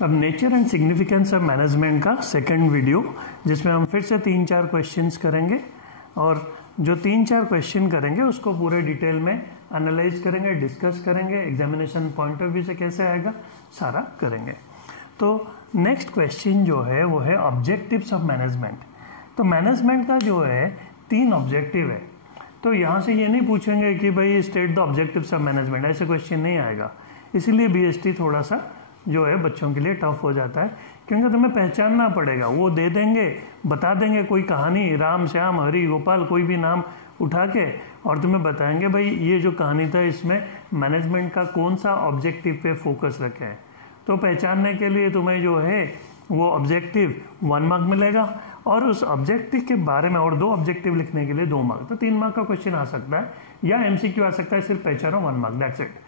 अब nature and significance of management का second video, जिसमें हम फिर से 3-4 क्वेश्चंस करेंगे और जो 3-4 क्वेश्चन करेंगे उसको पूरे डिटेल में एनालाइज करेंगे, डिस्कस करेंगे, एग्जामिनेशन पॉइंट ऑफ व्यू से कैसे आएगा सारा करेंगे। तो नेक्स्ट क्वेश्चन जो है वो है ऑब्जेक्टिव्स ऑफ मैनेजमेंट। तो मैनेजमेंट का जो है 3 ऑब्जेक्टिव है। तो यहाँ से ये नहीं पूछेंगे कि भाई state the objectives of management, ऐसे क्वेश्चन नहीं आएगा। इसीलिए बीएसटी थोड़ा सा जो है बच्चों के लिए टफ हो जाता है, क्योंकि तुम्हें पहचानना पड़ेगा। वो दे देंगे, बता देंगे कोई कहानी, राम श्याम हरि गोपाल कोई भी नाम उठा के, और तुम्हें बताएंगे भाई ये जो कहानी था इसमें मैनेजमेंट का कौन सा ऑब्जेक्टिव पे फोकस रखे है। तो पहचानने के लिए तुम्हें जो है वो ऑब्जेक्टिव 1 मार्क मिलेगा, और उस ऑब्जेक्टिव के बारे में और 2 ऑब्जेक्टिव लिखने के लिए 2 मार्क। तो 3 मार्क का क्वेश्चन आ सकता है या एमसीक्यू आ सकता है, सिर्फ पहचानो 1 मार्क, दैट्स इट।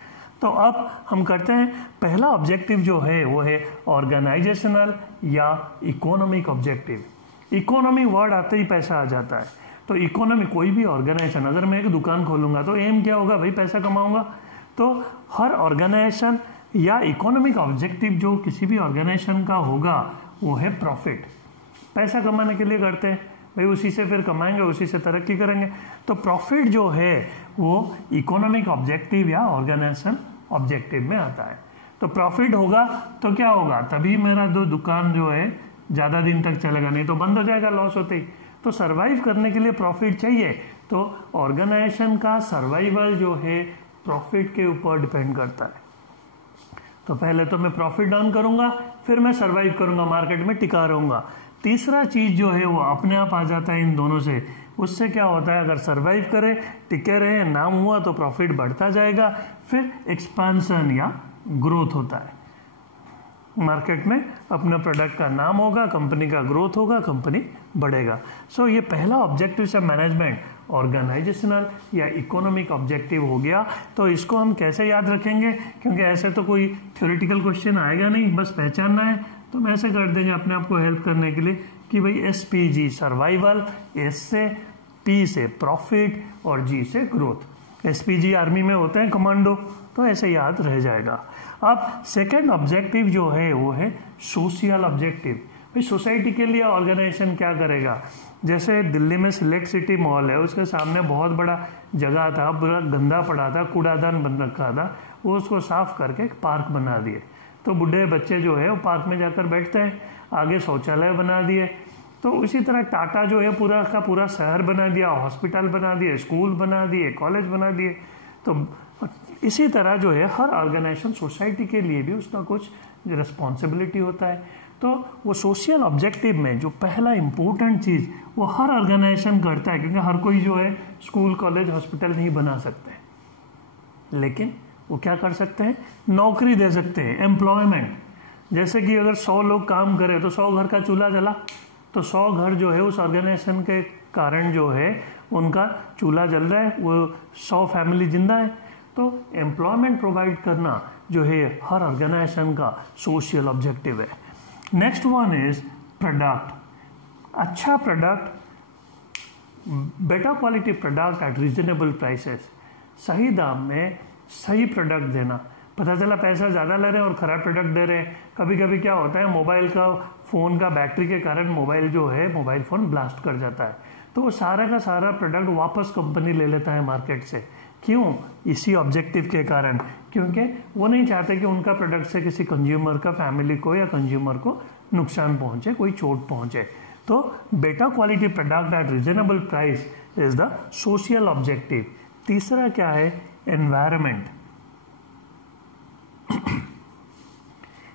तो अब हम करते हैं, पहला ऑब्जेक्टिव जो है वो है ऑर्गेनाइजेशनल या इकोनॉमिक ऑब्जेक्टिव। इकोनॉमी वर्ड आते ही पैसा आ जाता है। तो इकोनॉमी, कोई भी ऑर्गेनाइजेशन, अगर मैं एक दुकान खोलूंगा तो एम क्या होगा भाई, पैसा कमाऊंगा। तो हर ऑर्गेनाइजेशन या इकोनॉमिक ऑब्जेक्टिव जो किसी भी ऑर्गेनाइजेशन का होगा वो है प्रॉफिट। पैसा कमाने के लिए करते हैं भाई, उसी से फिर कमाएंगे, उसी से तरक्की करेंगे। तो प्रॉफिट जो है वो इकोनॉमिक ऑब्जेक्टिव या ऑर्गेनाइजेशन ऑब्जेक्टिव में आता है। तो प्रॉफिट होगा तो क्या होगा, तभी मेरा दुकान जो है ज़्यादा दिन तक चलेगा, नहीं तो बंद हो जाएगा लॉस होते ही। तो सर्वाइव करने के लिए प्रॉफिट चाहिए। तो ऑर्गेनाइजेशन का सर्वाइवल जो है प्रॉफिट के ऊपर डिपेंड करता है। तो पहले तो मैं प्रॉफिट अर्न करूंगा, फिर मैं सर्वाइव करूंगा, मार्केट में टिका रहूंगा। तीसरा चीज जो है वो अपने आप आ जाता है इन दोनों से। उससे क्या होता है, अगर सर्वाइव करे, टिके रहे, नाम हुआ तो प्रॉफिट बढ़ता जाएगा, फिर एक्सपांसन या ग्रोथ होता है। मार्केट में अपने प्रोडक्ट का नाम होगा, कंपनी का ग्रोथ होगा, कंपनी बढ़ेगा। सो ये पहला ऑब्जेक्टिव से मैनेजमेंट ऑर्गेनाइजेशनल या इकोनॉमिक ऑब्जेक्टिव हो गया। तो इसको हम कैसे याद रखेंगे, क्योंकि ऐसे तो कोई थ्योरेटिकल क्वेश्चन आएगा नहीं, बस पहचानना है। तो हम ऐसे कर देंगे अपने आप को हेल्प करने के लिए कि भाई SPG सर्वाइवल, S से, P से प्रॉफिट और G से ग्रोथ। SPG आर्मी में होते हैं कमांडो, तो ऐसे याद रह जाएगा। अब सेकंड ऑब्जेक्टिव जो है वो है सोशल ऑब्जेक्टिव। भाई सोसाइटी के लिए ऑर्गेनाइजेशन क्या करेगा, जैसे दिल्ली में सिलेक्ट सिटी मॉल है, उसके सामने बहुत बड़ा जगह था, पूरा गंदा पड़ा था, कूड़ादान बन रखा था, वो उसको साफ करके एक पार्क बना दिए। तो बूढ़े बच्चे जो है वो पार्क में जाकर बैठते हैं, आगे शौचालय बना दिए। तो उसी तरह टाटा जो है पूरा का पूरा शहर बना दिया, हॉस्पिटल बना दिए, स्कूल बना दिए, कॉलेज बना दिए। तो इसी तरह जो है हर ऑर्गेनाइजेशन, सोसाइटी के लिए भी उसका कुछ रिस्पॉन्सिबिलिटी होता है। तो वो सोशल ऑब्जेक्टिव में जो पहला इंपॉर्टेंट चीज़ वो हर ऑर्गेनाइजेशन करता है, क्योंकि हर कोई जो है स्कूल, कॉलेज, हॉस्पिटल नहीं बना सकते, लेकिन वो क्या कर सकते हैं, नौकरी दे सकते हैं, एम्प्लॉयमेंट। जैसे कि अगर 100 लोग काम करें तो 100 घर का चूल्हा जला, तो 100 घर जो है उस ऑर्गेनाइजेशन के कारण जो है उनका चूल्हा जल रहा है, वो 100 फैमिली जिंदा है। तो एम्प्लॉयमेंट प्रोवाइड करना जो है हर ऑर्गेनाइजेशन का सोशल ऑब्जेक्टिव है। Next one is product. अच्छा product, better quality product at reasonable prices. सही दाम में सही प्रोडक्ट देना। पता चला पैसा ज़्यादा ले रहे हैं और ख़राब प्रोडक्ट दे रहे हैं। कभी कभी क्या होता है, मोबाइल का, फ़ोन का बैटरी के कारण मोबाइल जो है, मोबाइल फ़ोन ब्लास्ट कर जाता है, तो वो सारा का सारा प्रोडक्ट वापस कंपनी ले लेता है मार्केट से। क्यों? इसी ऑब्जेक्टिव के कारण, क्योंकि वो नहीं चाहते कि उनका प्रोडक्ट से किसी कंज्यूमर का, फैमिली को या कंज्यूमर को नुकसान पहुंचे, कोई चोट पहुंचे। तो better quality product at reasonable price is the social objective. तीसरा क्या है, एनवायरमेंट।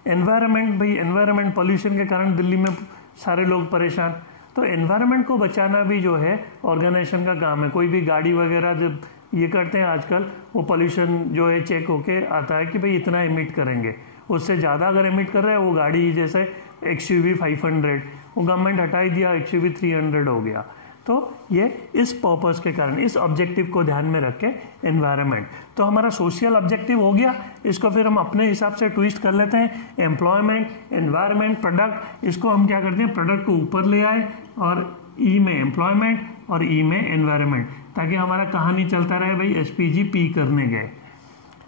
एनवायरमेंट, भाई एनवायरमेंट, पॉल्यूशन के कारण दिल्ली में सारे लोग परेशान। तो एनवायरमेंट को बचाना भी जो है ऑर्गेनाइजेशन का काम है। कोई भी गाड़ी वगैरह जब ये करते हैं आजकल, वो पॉल्यूशन जो है चेक होके आता है कि भाई इतना एमिट करेंगे, उससे ज़्यादा अगर एमिट कर रहे हैं वो गाड़ी, जैसे XUV 500 वो गवर्नमेंट हटा ही दिया, XUV 300 हो गया। तो ये इस पर्पस के कारण, इस ऑब्जेक्टिव को ध्यान में रख के एनवायरनमेंट। तो हमारा सोशल ऑब्जेक्टिव हो गया, इसको फिर हम अपने हिसाब से ट्विस्ट कर लेते हैं। एम्प्लॉयमेंट, एनवायरनमेंट, प्रोडक्ट, इसको हम क्या करते हैं, प्रोडक्ट को ऊपर ले आए और ई में एम्प्लॉयमेंट और ई में एनवायरनमेंट, ताकि हमारा कहानी चलता रहे भाई SPG P करने गए।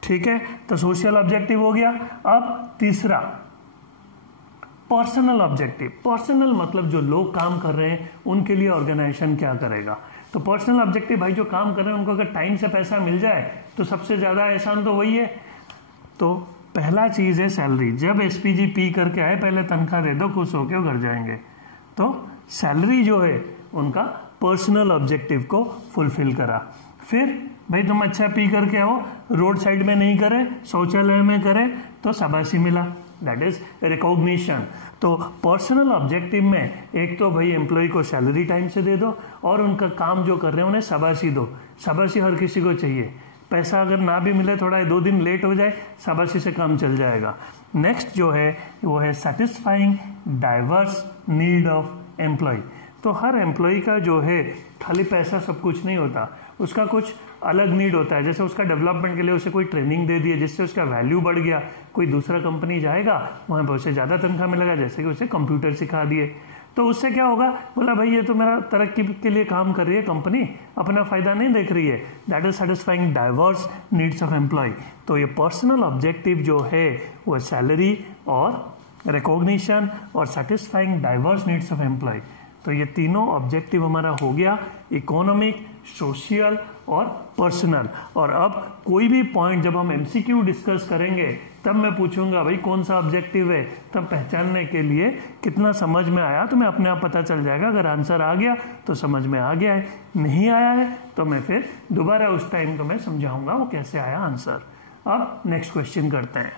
ठीक है, तो सोशल ऑब्जेक्टिव हो गया। अब तीसरा पर्सनल ऑब्जेक्टिव, पर्सनल मतलब जो लोग काम कर रहे हैं उनके लिए ऑर्गेनाइजेशन क्या करेगा। तो पर्सनल ऑब्जेक्टिव भाई जो काम कर रहे हैं उनको अगर टाइम से पैसा मिल जाए तो सबसे ज़्यादा एहसान तो वही है। तो पहला चीज़ है सैलरी। जब एसपीजी पी करके आए पहले तनख्वाह दे दो, खुश होके वो घर जाएंगे। तो सैलरी जो है उनका पर्सनल ऑब्जेक्टिव को फुलफिल करा। फिर भाई तुम अच्छा पी करके आओ, रोड साइड में नहीं करे, शौचालय में करे तो शाबाशी मिला, दैट इज रिकॉग्निशन। तो पर्सनल ऑब्जेक्टिव में एक तो भाई एम्प्लॉय को सैलरी टाइम से दे दो और उनका काम जो कर रहे हैं उन्हें शाबाशी दो। शाबाशी हर किसी को चाहिए, पैसा अगर ना भी मिले, थोड़ा 2 दिन लेट हो जाए, शाबाशी से काम चल जाएगा। नेक्स्ट जो है वो है satisfying diverse need of employee. तो हर एम्प्लॉय का जो है खाली पैसा सब कुछ नहीं होता, उसका कुछ अलग नीड होता है। जैसे उसका डेवलपमेंट के लिए उसे कोई ट्रेनिंग दे दी है जिससे उसका वैल्यू बढ़ गया, कोई दूसरा कंपनी जाएगा वहाँ पर उसे ज़्यादा तनख्वाह मिलेगा, जैसे कि उसे कंप्यूटर सिखा दिए। तो उससे क्या होगा, बोला भाई ये तो मेरा तरक्की के लिए काम कर रही है कंपनी, अपना फ़ायदा नहीं देख रही है। That is satisfying diverse needs of employee. तो ये पर्सनल ऑब्जेक्टिव जो है वो सैलरी और रिकॉग्निशन और satisfying diverse needs of employee. तो ये तीनों ऑब्जेक्टिव हमारा हो गया, इकोनॉमिक, सोशल और पर्सनल। और अब कोई भी पॉइंट जब हम एमसीक्यू डिस्कस करेंगे तब मैं पूछूंगा भाई कौन सा ऑब्जेक्टिव है, तब पहचानने के लिए कितना समझ में आया तुम्हें अपने आप पता चल जाएगा। अगर आंसर आ गया तो समझ में आ गया है, नहीं आया है तो मैं फिर दोबारा उस टाइम को मैं समझाऊंगा वो कैसे आया आंसर। अब नेक्स्ट क्वेश्चन करते हैं।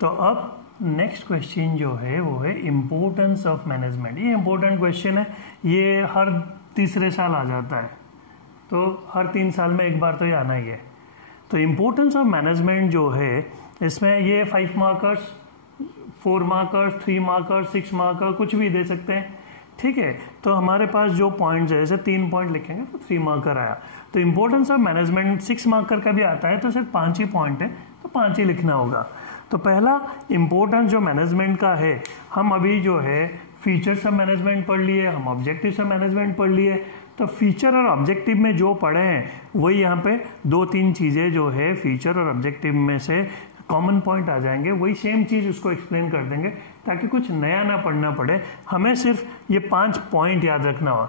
तो अब नेक्स्ट क्वेश्चन जो है वो है इम्पोर्टेंस ऑफ मैनेजमेंट। ये इम्पोर्टेंट क्वेश्चन है, ये हर तीसरे साल आ जाता है, तो हर 3 साल में एक बार तो ये आना ही है। तो इम्पोर्टेंस ऑफ मैनेजमेंट जो है इसमें ये 5 मार्कर्स, 4 मार्कर्स, 3 मार्कर्स, 6 मार्कर कुछ भी दे सकते हैं, ठीक है। तो हमारे पास जो पॉइंट्स है, जैसे 3 पॉइंट लिखेंगे तो 3 मार्कर आया। तो इम्पोर्टेंस ऑफ मैनेजमेंट 6 मार्कर का भी आता है, तो सिर्फ 5 ही पॉइंट है तो 5 ही लिखना होगा। तो पहला इम्पोर्टेंस जो मैनेजमेंट का है, हम अभी जो है फीचर्स ऑफ मैनेजमेंट पढ़ लिए, हम ऑब्जेक्टिव्स ऑफ मैनेजमेंट पढ़ लिए। तो फीचर और ऑब्जेक्टिव में जो पढ़े हैं वही यहाँ पे 2-3 चीज़ें जो है फीचर और ऑब्जेक्टिव में से कॉमन पॉइंट आ जाएंगे, वही सेम चीज़ उसको एक्सप्लेन कर देंगे ताकि कुछ नया ना पढ़ना पड़े। हमें सिर्फ ये 5 पॉइंट याद रखना हो।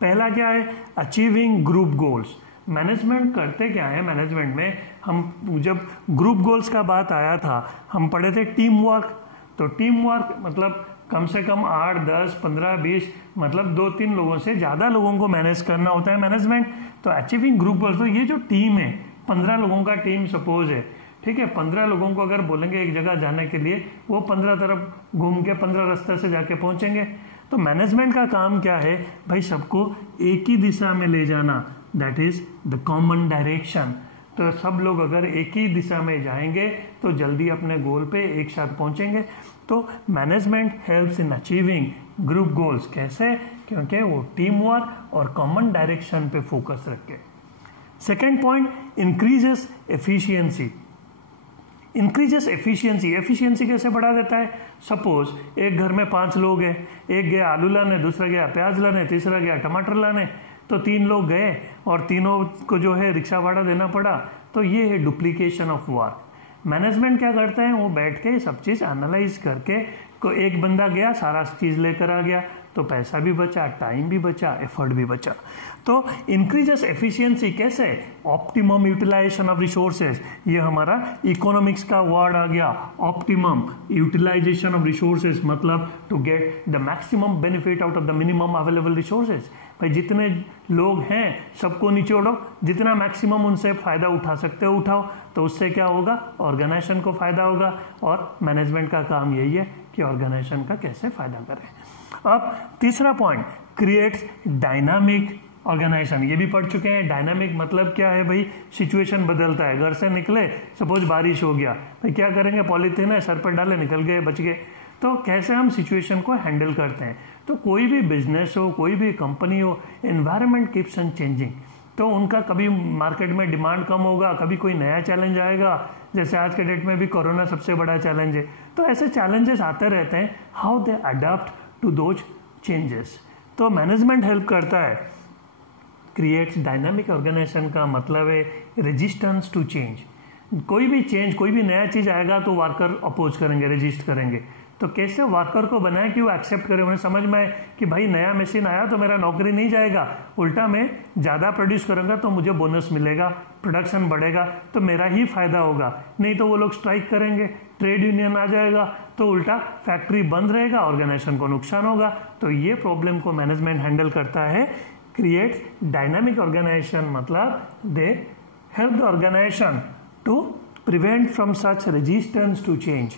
पहला क्या है, अचीविंग ग्रुप गोल्स। मैनेजमेंट करते क्या है, मैनेजमेंट में हम जब ग्रुप गोल्स का बात आया था हम पढ़े थे टीम वर्क। तो टीम वर्क मतलब कम से कम 8, 10, 15, 20 मतलब 2-3 लोगों से ज़्यादा लोगों को मैनेज करना होता है मैनेजमेंट। तो अचीविंग ग्रुप गोल्स, तो ये जो टीम है 15 लोगों का टीम सपोज है, ठीक है। 15 लोगों को अगर बोलेंगे एक जगह जाने के लिए, वो 15 तरफ घूम के 15 रास्ते से जाके पहुंचेंगे। तो मैनेजमेंट का काम क्या है भाई, सबको एक ही दिशा में ले जाना, that is the common direction. तो सब लोग अगर एक ही दिशा में जाएंगे तो जल्दी अपने गोल पे एक साथ पहुंचेंगे। तो management helps in achieving group goals. कैसे, क्योंकि वो टीम वर्क और कॉमन डायरेक्शन पे फोकस रखे। Second point, increases efficiency. Increases efficiency, efficiency कैसे बढ़ा देता है। सपोज एक घर में 5 लोग हैं, एक गया आलू लाने, दूसरा गया प्याज लाने, तीसरा गया टमाटर लाने। तो 3 लोग गए और तीनों को जो है रिक्शा भाड़ा देना पड़ा। तो ये है डुप्लीकेशन ऑफ वर्क। मैनेजमेंट क्या करते हैं, वो बैठ के सब चीज़ एनालाइज करके, को एक बंदा गया सारा चीज़ लेकर आ गया, तो पैसा भी बचा, टाइम भी बचा, एफर्ट भी बचा। तो इंक्रीजेस एफिशिएंसी कैसे, ऑप्टिमम यूटिलाइजेशन ऑफ रिसोर्सेज। ये हमारा इकोनॉमिक्स का वर्ड आ गया, ऑप्टिमम यूटिलाइजेशन ऑफ रिसोर्सेज मतलब to get the maximum benefit out of the minimum available resources. भाई जितने लोग हैं सबको निचोड़ो, जितना मैक्सिमम उनसे फायदा उठा सकते हो उठाओ। तो उससे क्या होगा, ऑर्गेनाइजेशन को फायदा होगा। और मैनेजमेंट का काम यही है कि ऑर्गेनाइजेशन का कैसे फायदा करें। अब तीसरा पॉइंट, क्रिएट्स डायनामिक ऑर्गेनाइजेशन। ये भी पढ़ चुके हैं। डायनामिक मतलब क्या है भाई, सिचुएशन बदलता है। घर से निकले, सपोज बारिश हो गया, भाई क्या करेंगे, पॉलीथीन है सर पर डाले, निकल गए, बच गए। तो कैसे हम सिचुएशन को हैंडल करते हैं। तो कोई भी बिजनेस हो, कोई भी कंपनी हो, एनवायरनमेंट कीप्स ऑन चेंजिंग। तो उनका कभी मार्केट में डिमांड कम होगा, कभी कोई नया चैलेंज आएगा। जैसे आज के डेट में भी कोरोना सबसे बड़ा चैलेंज है। तो ऐसे चैलेंजेस आते रहते हैं, how they adopt to those changes. तो मैनेजमेंट हेल्प करता है। क्रिएट्स डायनामिक ऑर्गेनाइजेशन का मतलब है रेजिस्टेंस टू चेंज। कोई भी चेंज, कोई भी नया चीज़ आएगा तो वर्कर अपोज करेंगे, रजिस्ट करेंगे। तो कैसे वर्कर को बनाए कि वो एक्सेप्ट करे, उन्हें समझ में आए कि भाई नया मशीन आया तो मेरा नौकरी नहीं जाएगा, उल्टा मैं ज़्यादा प्रोड्यूस करूँगा तो मुझे बोनस मिलेगा, प्रोडक्शन बढ़ेगा तो मेरा ही फायदा होगा। नहीं तो वो लोग स्ट्राइक करेंगे, ट्रेड यूनियन आ जाएगा तो उल्टा फैक्ट्री बंद रहेगा, ऑर्गेनाइजेशन को नुकसान होगा। तो ये प्रॉब्लम को मैनेजमेंट हैंडल करता है। क्रिएट डायनामिक ऑर्गेनाइजेशन मतलब they help the organization to prevent from such resistance to change.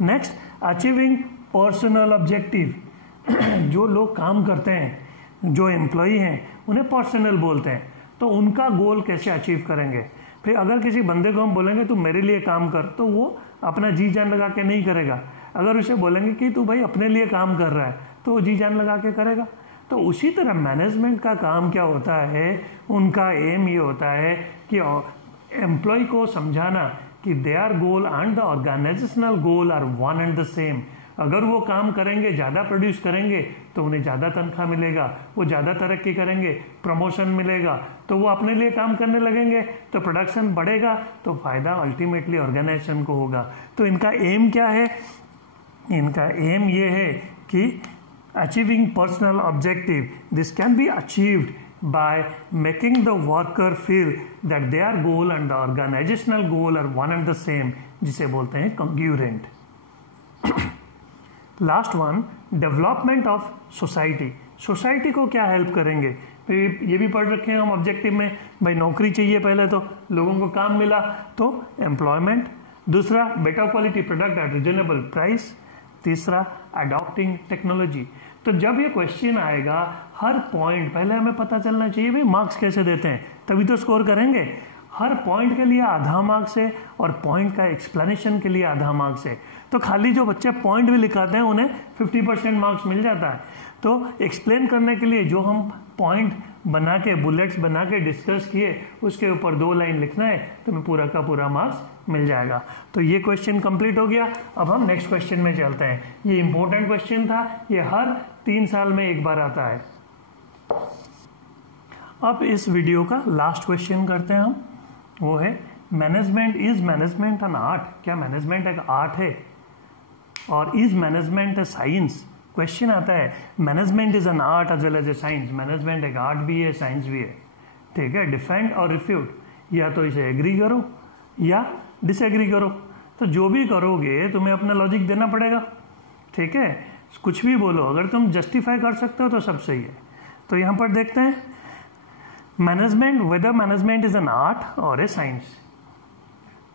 Next, achieving personal objective. जो लोग काम करते हैं, जो एम्प्लॉई हैं, उन्हें पर्सनल बोलते हैं। तो उनका गोल कैसे अचीव करेंगे? फिर अगर किसी बंदे को हम बोलेंगे तू मेरे लिए काम कर, तो वो अपना जी जान लगा के नहीं करेगा। अगर उसे बोलेंगे कि तू भाई अपने लिए काम कर रहा है, तो वो जी जान लगा के करेगा। तो उसी तरह मैनेजमेंट का काम क्या होता है, उनका एम ये होता है कि एम्प्लॉय को समझाना कि their goal and the organizational goal are one and the same. अगर वो काम करेंगे, ज़्यादा प्रोड्यूस करेंगे तो उन्हें ज़्यादा तनख्वाह मिलेगा, वो ज़्यादा तरक्की करेंगे, प्रमोशन मिलेगा, तो वो अपने लिए काम करने लगेंगे, तो प्रोडक्शन बढ़ेगा, तो फ़ायदा अल्टीमेटली ऑर्गेनाइजेशन को होगा। तो इनका एम क्या है? इनका एम ये है कि achieving personal objective, this can be achieved by making the worker feel that their goal and the organizational goal are one and the same, जिसे बोलते हैं congruent। Last one, development of society. Society को क्या help करेंगे? ये भी पढ़ रखे हैं हम ऑब्जेक्टिव में, भाई नौकरी चाहिए, पहले तो लोगों को काम मिला तो एम्प्लॉयमेंट। दूसरा, better quality product eight reasonable price. तीसरा, अडॉप्टिंग टेक्नोलॉजी। तो जब ये क्वेश्चन आएगा, हर पॉइंट पहले हमें पता चलना चाहिए भाई मार्क्स कैसे देते हैं, तभी तो स्कोर करेंगे। हर पॉइंट के लिए आधा मार्क्स है और पॉइंट का एक्सप्लेनेशन के लिए आधा मार्क्स है। तो खाली जो बच्चे पॉइंट भी लिखाते हैं उन्हें 50% मार्क्स मिल जाता है। तो एक्सप्लेन करने के लिए जो हम पॉइंट बना के, बुलेट्स बना के डिस्कस किए, उसके ऊपर 2 लाइन लिखना है तो हमें पूरा का पूरा मार्क्स मिल जाएगा। तो ये क्वेश्चन कंप्लीट हो गया। अब हम नेक्स्ट क्वेश्चन में चलते हैं। ये इंपॉर्टेंट क्वेश्चन था, ये हर 3 साल में एक बार आता है। अब इस वीडियो का लास्ट क्वेश्चन करते हैं हम, वो है management, is management an art? क्या मैनेजमेंट एक आर्ट है? और is management a science? Question आता है management is an art as well as a science. Management एक आर्ट भी है, साइंस भी है, ठीक है। डिफेंड और रिफ्यूट, या तो इसे एग्री करो या डिसएग्री करो। तो जो भी करोगे तुम्हें अपना लॉजिक देना पड़ेगा, ठीक है। कुछ भी बोलो, अगर तुम जस्टिफाई कर सकते हो तो सब सही है। तो यहाँ पर देखते हैं management, whether management is an art और ए साइंस।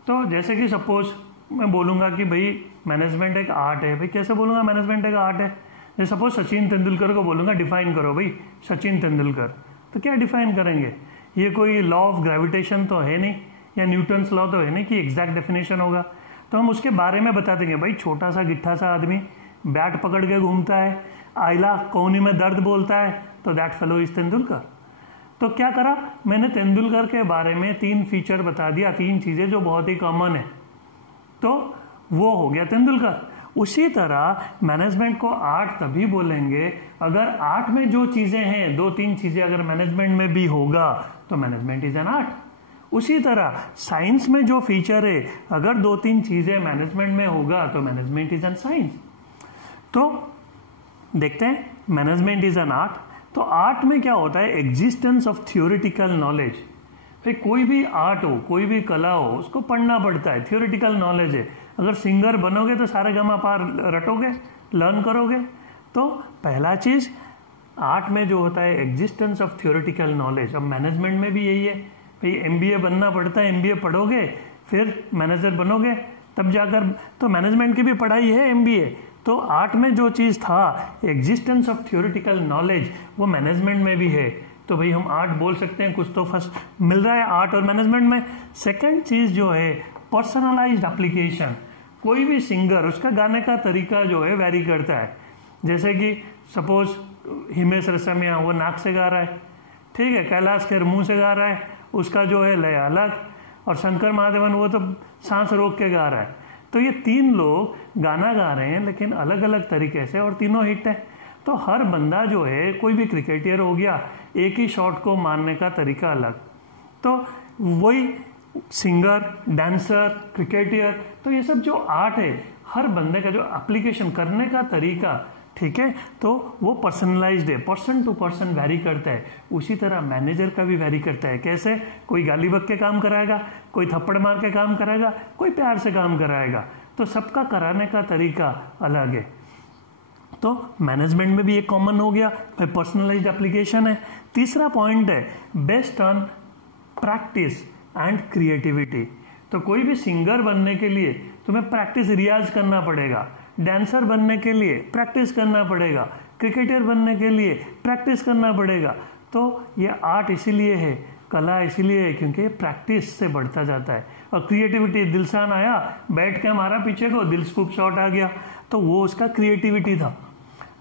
तो जैसे कि सपोज मैं बोलूँगा कि भाई मैनेजमेंट एक आर्ट है। भाई कैसे बोलूँगा मैनेजमेंट एक आर्ट है? जैसे सपोज सचिन तेंदुलकर को बोलूँगा डिफाइन करो भाई सचिन तेंदुलकर, तो क्या डिफाइन करेंगे? ये कोई लॉ ऑफ ग्रेविटेशन तो है नहीं, या न्यूटन्स लॉ तो है नहीं कि एग्जैक्ट डेफिनेशन होगा। तो हम उसके बारे में बता देंगे, भाई छोटा सा गिट्ठा सा आदमी बैट पकड़ के घूमता है, आइला कोहनी में दर्द बोलता है, तो दैट फेलो इज तेंदुलकर। तो क्या करा मैंने, तेंदुलकर के बारे में 3 फीचर बता दिया, 3 चीज़ें जो बहुत ही कॉमन है, तो वो हो गया तेंदुलकर। उसी तरह मैनेजमेंट को आर्ट तभी बोलेंगे अगर आर्ट में जो चीज़ें हैं, 2-3 चीज़ें अगर मैनेजमेंट में भी होगा तो मैनेजमेंट इज एन आर्ट। उसी तरह साइंस में जो फीचर है, अगर 2-3 चीज़ें मैनेजमेंट में होगा तो मैनेजमेंट इज एन साइंस। तो देखते हैं मैनेजमेंट इज एन आर्ट। तो आर्ट में क्या होता है? Existence of theoretical knowledge. फिर कोई भी आर्ट हो, कोई भी कला हो, उसको पढ़ना पड़ता है, थियोरिटिकल नॉलेज है। अगर सिंगर बनोगे तो सारे गमा पार रटोगे, लर्न करोगे। तो पहला चीज़ आर्ट में जो होता है एग्जिस्टेंस ऑफ थियोरिटिकल नॉलेज। अब मैनेजमेंट में भी यही है, भाई MBA बनना पड़ता है, MBA पढ़ोगे फिर मैनेजर बनोगे, तब जाकर तो मैनेजमेंट की भी पढ़ाई है MBA। तो आर्ट में जो चीज़ था एग्जिस्टेंस ऑफ थियोरिटिकल नॉलेज, वो मैनेजमेंट में भी है। तो भाई हम आर्ट बोल सकते हैं, कुछ तो फर्स्ट मिल रहा है आर्ट और मैनेजमेंट में। सेकंड चीज़ जो है पर्सनलाइज्ड एप्लीकेशन। कोई भी सिंगर, उसका गाने का तरीका जो है वैरी करता है। जैसे कि सपोज हिमेश रेशमिया, वो नाक से गा रहा है, ठीक है, कैलाश खेर मुंह से गा रहा है, उसका जो है लय अलग, और शंकर महादेवन वो तो सांस रोक के गा रहा है। तो ये 3 लोग गाना गा रहे हैं लेकिन अलग अलग तरीके से, और तीनों हिट है। तो हर बंदा जो है, कोई भी क्रिकेटर हो गया, एक ही शॉट को मारने का तरीका अलग। तो वही सिंगर, डांसर, क्रिकेटर, तो ये सब जो आर्ट है हर बंदे का जो एप्लीकेशन करने का तरीका, ठीक है, तो वो पर्सनलाइज्ड है, पर्सन टू पर्सन वैरी करता है। उसी तरह मैनेजर का भी वैरी करता है। कैसे? कोई गाली बक के काम कराएगा, कोई थप्पड़ मार के काम कराएगा, कोई प्यार से काम कराएगा, तो सबका कराने का तरीका अलग है। तो मैनेजमेंट में भी एक कॉमन हो गया, पर्सनलाइज्ड एप्लीकेशन है। तीसरा पॉइंट है based on practice and creativity. तो कोई भी सिंगर बनने के लिए तुम्हें प्रैक्टिस, रियाज करना पड़ेगा। डांसर बनने के लिए प्रैक्टिस करना पड़ेगा। क्रिकेटर बनने के लिए प्रैक्टिस करना पड़ेगा। तो ये आर्ट इसीलिए है, कला इसीलिए है क्योंकि प्रैक्टिस से बढ़ता जाता है। और क्रिएटिविटी, दिलशान आया, बैठ के मारा पीछे को, दिल स्कूप शॉट आ गया, तो वो उसका क्रिएटिविटी था।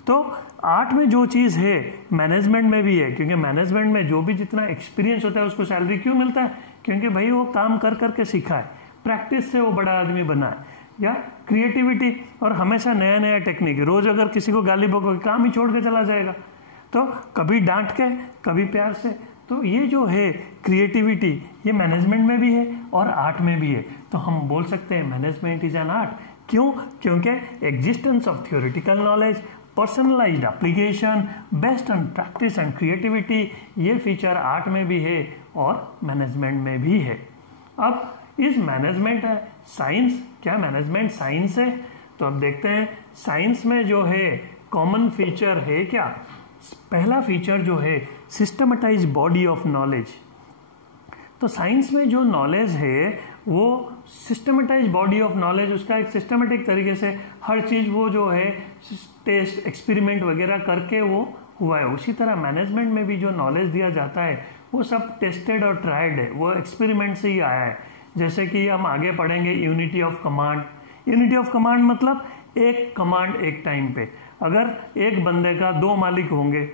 तो आर्ट में जो चीज़ है मैनेजमेंट में भी है, क्योंकि मैनेजमेंट में जो भी जितना एक्सपीरियंस होता है उसको सैलरी क्यों मिलता है? क्योंकि भाई वो काम कर करके सीखा है, प्रैक्टिस से वो बड़ा आदमी बना है। या क्रिएटिविटी, और हमेशा नया नया टेक्निक। रोज अगर किसी को गाली बको, काम ही छोड़ के चला जाएगा, तो कभी डांट के कभी प्यार से। तो ये जो है क्रिएटिविटी, ये मैनेजमेंट में भी है और आर्ट में भी है। तो हम बोल सकते हैं मैनेजमेंट इज एन आर्ट। क्यों? क्योंकि existence of theoretical knowledge, personalised application, based on practice and creativity, ये फीचर आर्ट में भी है और मैनेजमेंट में भी है। अब इस मैनेजमेंट है साइंस, क्या मैनेजमेंट साइंस है? तो अब देखते हैं साइंस में जो है कॉमन फीचर है क्या। पहला फीचर जो है सिस्टमेटाइज बॉडी ऑफ नॉलेज। तो साइंस में जो नॉलेज है वो सिस्टमेटाइज बॉडी ऑफ नॉलेज, उसका एक सिस्टमेटिक तरीके से हर चीज वो जो है टेस्ट, एक्सपेरिमेंट वगैरह करके वो हुआ है। उसी तरह मैनेजमेंट में भी जो नॉलेज दिया जाता है वो सब टेस्टेड और ट्राइड है, वो एक्सपेरिमेंट से ही आया है। जैसे कि हम आगे पढ़ेंगे unity of command. Unity of command मतलब एक कमांड एक टाइम पे। अगर एक बंदे का 2 मालिक होंगे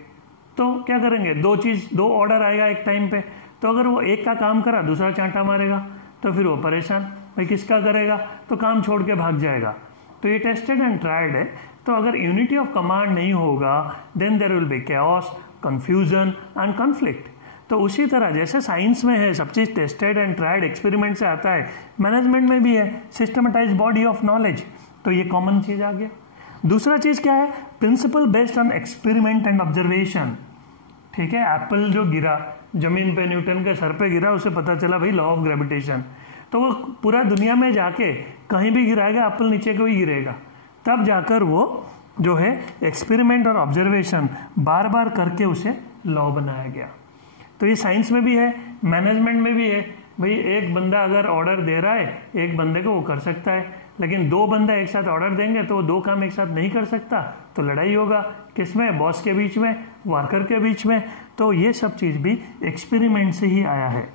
तो क्या करेंगे? 2 ऑर्डर आएगा एक टाइम पे। तो अगर वो एक का काम करा, दूसरा चांटा मारेगा, तो फिर वो परेशान, भाई किसका करेगा, तो काम छोड़ के भाग जाएगा। तो ये टेस्टेड एंड ट्राइड है। तो अगर यूनिटी ऑफ कमांड नहीं होगा then there will be chaos, confusion and conflict. तो उसी तरह जैसे साइंस में है सब चीज टेस्टेड एंड ट्राइड, एक्सपेरिमेंट से आता है, मैनेजमेंट में भी है सिस्टमेटाइज बॉडी ऑफ नॉलेज। तो ये कॉमन चीज आ गया। दूसरा चीज क्या है? Principle based on experiment and observation. ठीक है, एप्पल जो गिरा जमीन पे, न्यूटन के सर पे गिरा, उसे पता चला भाई लॉ ऑफ ग्रेविटेशन, तो वो पूरा दुनिया में जाके कहीं भी गिराएगा एप्पल नीचे को ही गिरेगा। तब जाकर वो जो है एक्सपेरिमेंट और ऑब्जर्वेशन बार बार करके उसे लॉ बनाया गया। तो ये साइंस में भी है, मैनेजमेंट में भी है। भाई एक बंदा अगर ऑर्डर दे रहा है एक बंदे को, वो कर सकता है, लेकिन 2 बंदा एक साथ ऑर्डर देंगे तो वो 2 काम एक साथ नहीं कर सकता, तो लड़ाई होगा। किसमें? बॉस के बीच में, वर्कर के बीच में। तो ये सब चीज भी एक्सपेरिमेंट से ही आया है।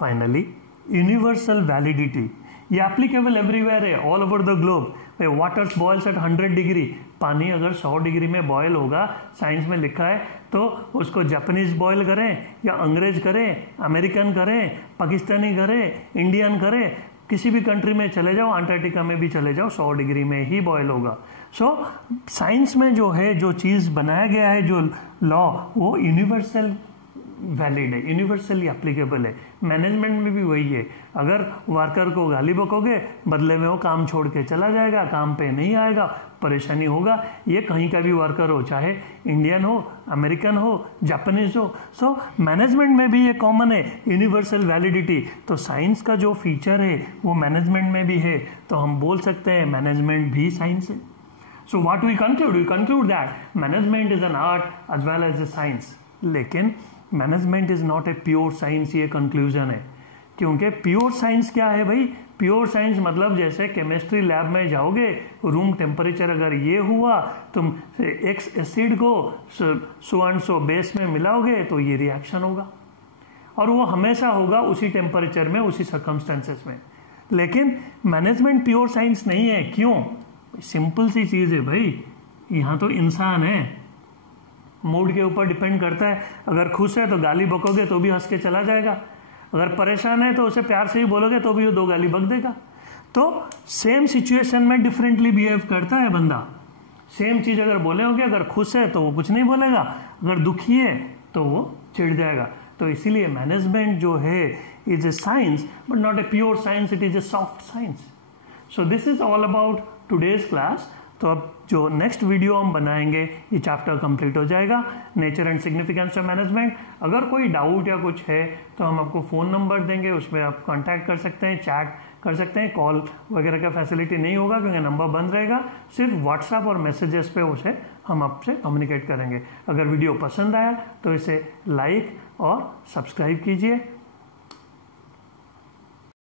फाइनली यूनिवर्सल वैलिडिटी, ये एप्लीकेबल एवरीवेयर है, all over the globe. Water boils at 100 degree, पानी अगर 100 डिग्री में बॉयल होगा, साइंस में लिखा है, तो उसको जापानीज बॉयल करें या अंग्रेज करें, अमेरिकन करें, पाकिस्तानी करें, इंडियन करें, किसी भी कंट्री में चले जाओ, अंटार्कटिका में भी चले जाओ, 100 डिग्री में ही बॉयल होगा। सो साइंस में जो है, जो चीज़ बनाया गया है, जो लॉ, वो यूनिवर्सल वैलिड है, यूनिवर्सली एप्लीकेबल है। मैनेजमेंट में भी वही है। अगर वर्कर को गाली बकोगे, बदले में वो काम छोड़ के चला जाएगा, काम पे नहीं आएगा, परेशानी होगा। ये कहीं का भी वर्कर हो, चाहे इंडियन हो, अमेरिकन हो, जापानीज हो। सो मैनेजमेंट में भी ये कॉमन है, यूनिवर्सल वैलिडिटी। तो साइंस का जो फीचर है वो मैनेजमेंट में भी है। तो हम बोल सकते हैं मैनेजमेंट भी साइंस है। So what we conclude? We conclude that management is an art as well as a science. लेकिन management is not a pure science, ये कंक्लूजन है। क्योंकि प्योर साइंस क्या है भाई? प्योर साइंस मतलब जैसे केमिस्ट्री लैब में जाओगे, रूम टेम्परेचर अगर ये हुआ, तुम एक्स एसिड को सो एंड सो बेस में मिलाओगे तो ये रिएक्शन होगा, और वो हमेशा होगा उसी टेम्परेचर में, उसी सर्कमस्टेंसेस में। लेकिन मैनेजमेंट प्योर साइंस नहीं है। क्यों? सिंपल सी चीज है भाई, यहाँ तो इंसान है, मूड के ऊपर डिपेंड करता है। अगर खुश है तो गाली बकोगे तो भी हंस के चला जाएगा, अगर परेशान है तो उसे प्यार से ही बोलोगे तो भी वो 2 गाली बक देगा। तो सेम सिचुएशन में डिफरेंटली बिहेव करता है बंदा। सेम चीज अगर बोले होगे, अगर खुश है तो वो कुछ नहीं बोलेगा, अगर दुखी है तो वो चिढ़ जाएगा। तो इसीलिए मैनेजमेंट जो है is a science, but not a pure science, it is a soft science. So this is all about today's class. तो अब जो नेक्स्ट वीडियो हम बनाएंगे ये चैप्टर कंप्लीट हो जाएगा, nature and significance of management. अगर कोई डाउट या कुछ है तो हम आपको फ़ोन नंबर देंगे, उसमें आप कांटेक्ट कर सकते हैं, चैट कर सकते हैं। कॉल वगैरह का फैसिलिटी नहीं होगा क्योंकि नंबर बंद रहेगा, सिर्फ व्हाट्सएप और मैसेजेस पे उसे हम आपसे कम्युनिकेट करेंगे। अगर वीडियो पसंद आया तो इसे लाइक और सब्सक्राइब कीजिए।